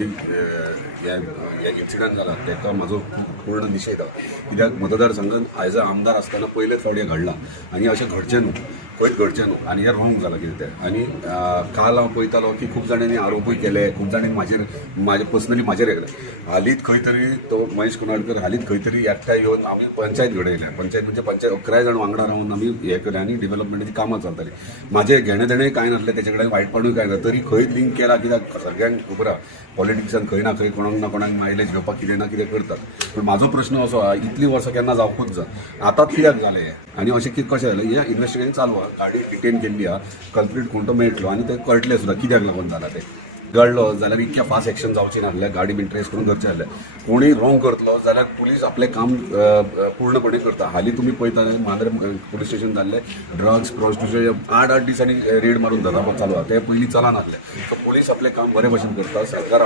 ह्या इन्सिडंट जाला ताका म्हजो पूर्ण निशेध कित्याक मतदारसंघात एज अ आमदार आसतना पयलेच फावटी घडला आनी अशें घडचें न्हू खंयच घडचें न्हू आनी हें रॉंग जालां कितें तें आनी काल हांव पळयतालो की खूब जाणांनी आरोपूय केले खूब जाणांनी म्हाजे पर्सनली म्हाजेर येयले हालींच खंय तरी तो महेश कुनाळकर हालींच खंय तरी एकठांय येवन आमी पंचायत घडयल्या पंचायत म्हणजे पंचायत 11 जाण वांगडा रावन आमी हें केलें आनी डेव्हलपमेंटाची कामां चलतालीं म्हाजें घेणें देणें कांय नासलें तेचे कडेन वायटपणूय कांय ना तरी खंय लिंक केला कित्याक सगळ्यांक खबर आहा पॉलिटिक्सान खंय ना खंय कोणाक ना कोणाक मायलेज घेवपाक कितें ना कितें करतात पूण म्हाजो प्रश्न असो आहा इतलीं वर्सां केन्ना जावपूच जा आतांच कित्याक जालें हें आनी अशें कशें जालें हें इन्वेस्टिगेशन चालू आहा गाडी डिटेन केल्ली आहा कल्प्रीट कोण तो मेळटलो आनी तें कळटलें सुद्दां कित्याक लागून जालां तें गळ्ळो जाल्यार इतकें फास्ट एक्शन जावची नासलें गाडी बीन ट्रेस करून करचें आसलें कोणूय रॉंग करतलो जाल्यार पुलीस आपलें काम पूर्णपणे करता हालीं तुमी पळयता मांद्रे पुलीस स्टेशन जाल्लें ड्रग्स प्रॉस्टिट्यूशन 8 दिसांनी रेड मारून धरप चालू आहा ते पयलीं चलनासलें सो पुलीस आपलें काम बरे भशेन करता सरकार